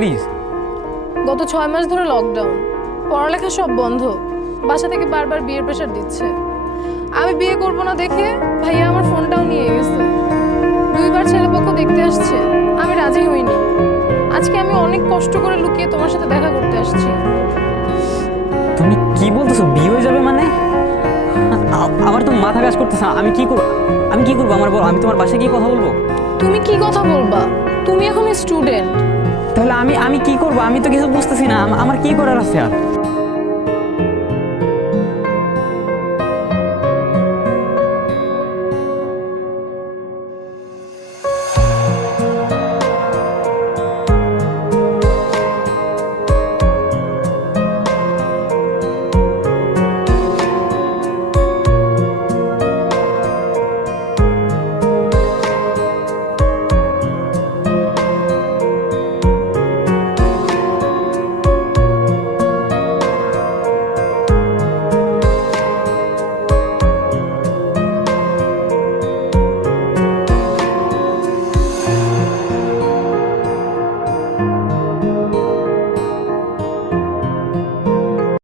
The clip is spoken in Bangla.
প্লিজ। গত 6 মাস ধরে লকডাউন, পড়ালেখা সব বন্ধ, বাসা থেকে বারবার বিয়ের প্রেশার দিচ্ছে। আমি বিয়ে করব না দেখে ভাইয়া আমার ফোনটাও নিয়ে গেছে। 2বার ছেলেপক্ষ দেখতে আসছে, আমি রাজি হইনি। আজকে আমি অনেক কষ্ট করে লুকিয়ে তোমার সাথে দেখা করতে আসছি। তুমি কি বলতেছো? বিয়ে হয়ে যাবে মানে? আমার তো মাথা কাজ করতেছে না। আমি কি করবো আমার বল? আমি তোমার বাসায় গিয়ে কথা বলবো? তুমি কি কথা বলবা? তুমি এখন স্টুডেন্ট। তাহলে আমি কি করবো? আমি তো কিছু বুঝতেছি না। আমার কি করার আছে আর?